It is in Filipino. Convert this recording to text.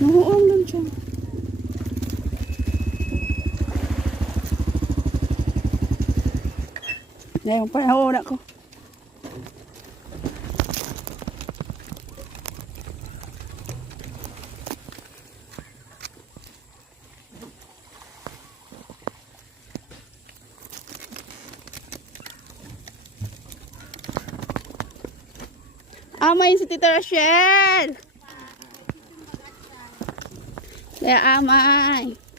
Nuhuang lang siya. Ngayon pa nahuna ko. Amay si Tita Rachel. Kaya amay.